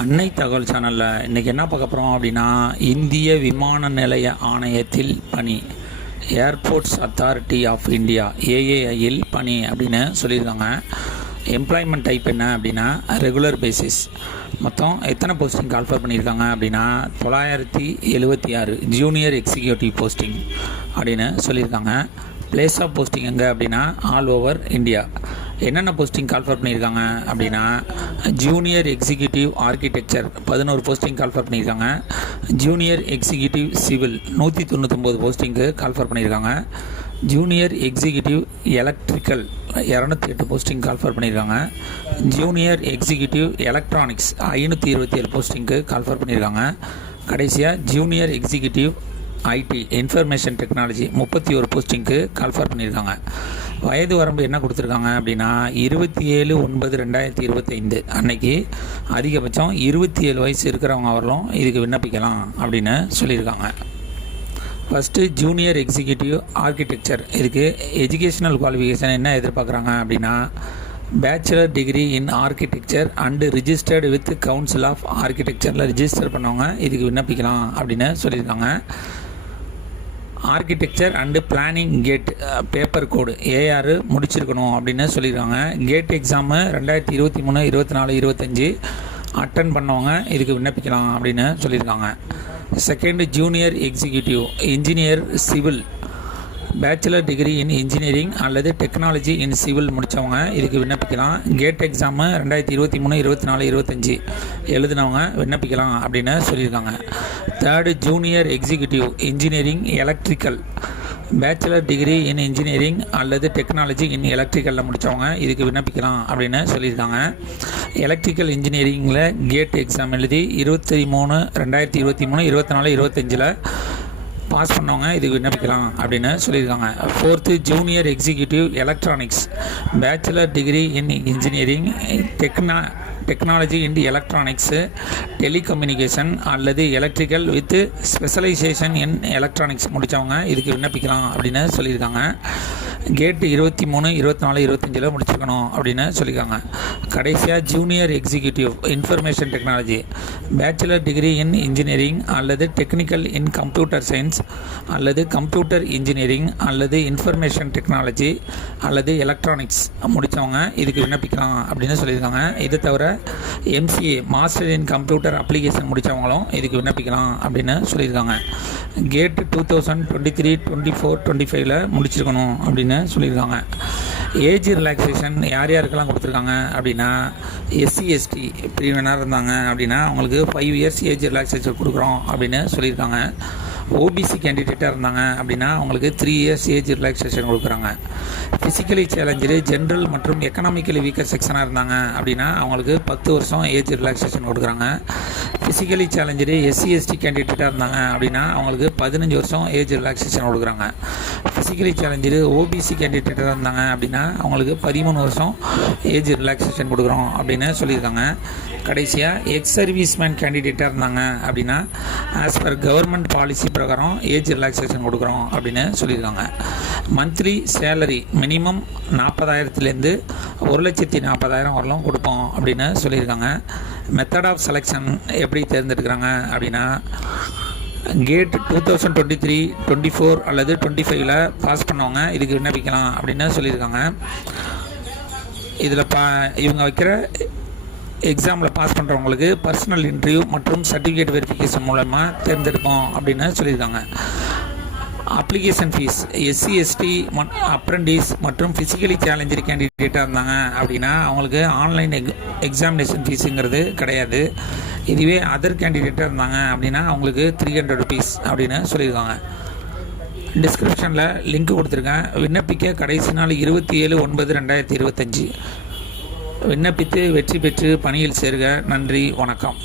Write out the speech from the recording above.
அன்னை தகவல் சேனலில் இன்றைக்கி என்ன பார்க்க போகிறோம் அப்படின்னா, இந்திய விமான நிலைய ஆணையத்தில் பணி, ஏர்போர்ட்ஸ் அத்தாரிட்டி ஆஃப் இந்தியா ஏஏஐயில் பணி அப்படின்னு சொல்லியிருக்காங்க. எம்ப்ளாய்மெண்ட் டைப் என்ன அப்படின்னா ரெகுலர் பேசிஸ். மொத்தம் எத்தனை போஸ்டிங் கால்ஃபர் பண்ணியிருக்காங்க அப்படின்னா 976 ஜூனியர் எக்ஸிக்யூட்டிவ் போஸ்டிங் அப்படின்னு சொல்லியிருக்காங்க. பிளேஸ் ஆஃப் போஸ்டிங் எங்கே அப்படின்னா ஆல் ஓவர் இந்தியா. என்னென்ன போஸ்டிங் கால்ஃபர் பண்ணியிருக்காங்க அப்படின்னா junior executive architecture 11 posting call for பண்ணியிருக்காங்க. ஜூனியர் எக்ஸிக்யூட்டிவ் சிவில் 199 போஸ்டிங்கு கால்ஃபர் பண்ணியிருக்காங்க. Junior executive electrical 208 posting call for பண்ணியிருக்காங்க. ஜூனியர் எக்ஸிக்யூட்டிவ் எலக்ட்ரானிக்ஸ் 527 போஸ்டிங்கு கால்ஃபர் பண்ணியிருக்காங்க. கடைசியாக junior executive IT information technology 31 போஸ்டிங்க்கு கால்ஃபர் பண்ணியிருக்காங்க. வயது வரம்பு என்ன கொடுத்துருக்காங்க அப்படின்னா 27/9/2025 அன்னைக்கு அதிகபட்சம் 27 வயசு இருக்கிறவங்க வரலும் இதுக்கு விண்ணப்பிக்கலாம் அப்படின்னு சொல்லியிருக்காங்க. ஃபஸ்ட்டு ஜூனியர் எக்ஸிக்யூட்டிவ் ஆர்கிடெக்சர், இதுக்கு எஜுகேஷனல் குவாலிஃபிகேஷன் என்ன எதிர்பார்க்குறாங்க அப்படின்னா bachelor degree in architecture and registered with council of ஆர்கிடெக்சரில் ரிஜிஸ்டர் பண்ணவங்க இதுக்கு விண்ணப்பிக்கலாம் அப்படின்னு சொல்லியிருக்காங்க. Architecture and planning GATE paper code AR முடிச்சிருக்கணும் அப்படின்னு சொல்லியிருக்காங்க. கேட் எக்ஸாமு 2023, 24, 25 அட்டன் பண்ணவங்க இதுக்கு விண்ணப்பிக்கலாம் அப்படின்னு சொல்லியிருக்காங்க. Second junior executive engineer civil bachelor degree in engineering அல்லது டெக்னாலஜி இன் சிவில் முடித்தவங்க இதுக்கு விண்ணப்பிக்கலாம். கேட் எக்ஸாமு 2023, 24, 25 எழுதினவங்க விண்ணப்பிக்கலாம் அப்படின்னு சொல்லியிருக்காங்க. Third junior executive engineering electrical bachelor degree in engineering அல்லது டெக்னாலஜி இன் எலக்ட்ரிக்கலில் முடித்தவங்க இதுக்கு விண்ணப்பிக்கலாம் அப்படின்னு சொல்லியிருக்காங்க. எலக்ட்ரிக்கல் இன்ஜினியரிங்கில் கேட் எக்ஸாம் எழுதி 23/2023, 24, 25 பாஸ் பண்ணவங்க இதுக்கு விண்ணப்பிக்கலாம் அப்படின்னு சொல்லியிருக்காங்க. Fourth junior executive electronics bachelor degree in engineering technology in electronics telecommunication அல்லது electrical with specialisation in electronics முடித்தவங்க இதுக்கு விண்ணப்பிக்கலாம் அப்படின்னு சொல்லியிருக்காங்க. கேட்டு 23, 24, 25 முடிச்சிருக்கணும் அப்படின்னு சொல்லியிருக்காங்க. கடைசியாக junior executive information technology bachelor degree in engineering அல்லது டெக்னிக்கல் இன் கம்ப்யூட்டர் சயின்ஸ் அல்லது கம்ப்யூட்டர் இன்ஜினியரிங் அல்லது இன்ஃபர்மேஷன் டெக்னாலஜி அல்லது எலக்ட்ரானிக்ஸ் முடித்தவங்க இதுக்கு விண்ணப்பிக்கலாம் அப்படின்னு சொல்லியிருக்காங்க. இது தவிர MCA master in computer application முடித்தவங்களும் இதுக்கு விண்ணப்பிக்கலாம் அப்படின்னு சொல்லியிருக்காங்க. கேட்டு 2023, 24, 25 முடிச்சிருக்கணும் அப்படின்னு சொல்லியிருக்காங்க. ஏஜ் ரிலாக்ஸேஷன் யார் யாருக்கெல்லாம் கொடுத்துருக்காங்க அப்படின்னா எஸ்சி எஸ்டி பிரிவினர் இருந்தாங்க அப்படின்னா அவங்களுக்கு 5 இயர்ஸ் ஏஜ் ரிலாக்ஸேஷன் கொடுக்குறோம் அப்படின்னு சொல்லியிருக்காங்க. ஓபிசி கேண்டிடேட்டாக இருந்தாங்க அப்படின்னா அவங்களுக்கு 3 இயர்ஸ் ஏஜ் ரிலாக்ஸேஷன் கொடுக்குறாங்க. ஃபிசிக்கலி சேலஞ்சு ஜென்ரல் மற்றும் எக்கனாமிக்கலி வீக்கர் செக்ஷனாக இருந்தாங்க அப்படின்னா அவங்களுக்கு 10 வருஷம் ஏஜ் ரிலாக்ஸேஷன் கொடுக்குறாங்க. ஃபிசிக்கலி சேலஞ்சு எஸ்சி எஸ்டி கேண்டிடேட்டாக இருந்தாங்க அப்படின்னா அவங்களுக்கு 15 வருஷம் ஏஜ் ரிலாக்ஸேஷன் கொடுக்குறாங்க. ஃபிசிக்கலி சேலஞ்சு ஓபிசி கேண்டிடேட்டாக இருந்தாங்க அப்படின்னா அவங்களுக்கு 13 வருஷம் ஏஜ் ரிலாக்ஸேஷன் கொடுக்குறோம் அப்படின்னு சொல்லியிருக்காங்க. கடைசியாக எக்ஸ் சர்வீஸ்மேன் கேண்டிடேட்டாக இருந்தாங்க அப்படின்னா ஆஸ் பர் கவர்மெண்ட் பாலிசி பிரகாரம் ஏஜ் ரிலாக்ஸேஷன் கொடுக்குறோம் அப்படின்னு சொல்லியிருக்காங்க. மந்த்லி சேலரி மினிமம் 40,000 1,40,000 வரலும் கொடுப்போம் அப்படின்னு சொல்லியிருக்காங்க. மெத்தட் ஆஃப் செலெக்ஷன் எப்படி தேர்ந்தெடுக்கிறாங்க அப்படின்னா கேட் 2023, 24 அல்லது 25 பாஸ் பண்ணவங்க இதுக்கு விண்ணப்பிக்கலாம் அப்படின்னு சொல்லியிருக்காங்க. இதில் இவங்க வைக்கிற எக்ஸாமில் பாஸ் பண்ணுறவங்களுக்கு பர்சனல் இன்டர்வியூ மற்றும் சர்டிஃபிகேட் வெரிஃபிகேஷன் மூலமாக தேர்ந்தெடுப்போம் அப்படின்னு சொல்லியிருக்காங்க. Application fees SC ST apprentice மற்றும் ஃபிசிக்கலி சேலஞ்சு கேண்டிடேட்டாக இருந்தாங்க அப்படின்னா அவங்களுக்கு ஆன்லைன் எக்ஸாமினேஷன் ஃபீஸுங்கிறது கிடையாது. இதுவே அதர் கேண்டிடேட்டாக இருந்தாங்க அப்படின்னா அவங்களுக்கு 300 rupees அப்படின்னு சொல்லியிருக்காங்க. டிஸ்கிரிப்ஷனில் லிங்க் கொடுத்துருக்கேன். விண்ணப்பிக்க கடைசி நாள் 27/9/2025. விண்ணப்பித்து வெற்றி பெற்று பணியில் சேருக. நன்றி, வணக்கம்.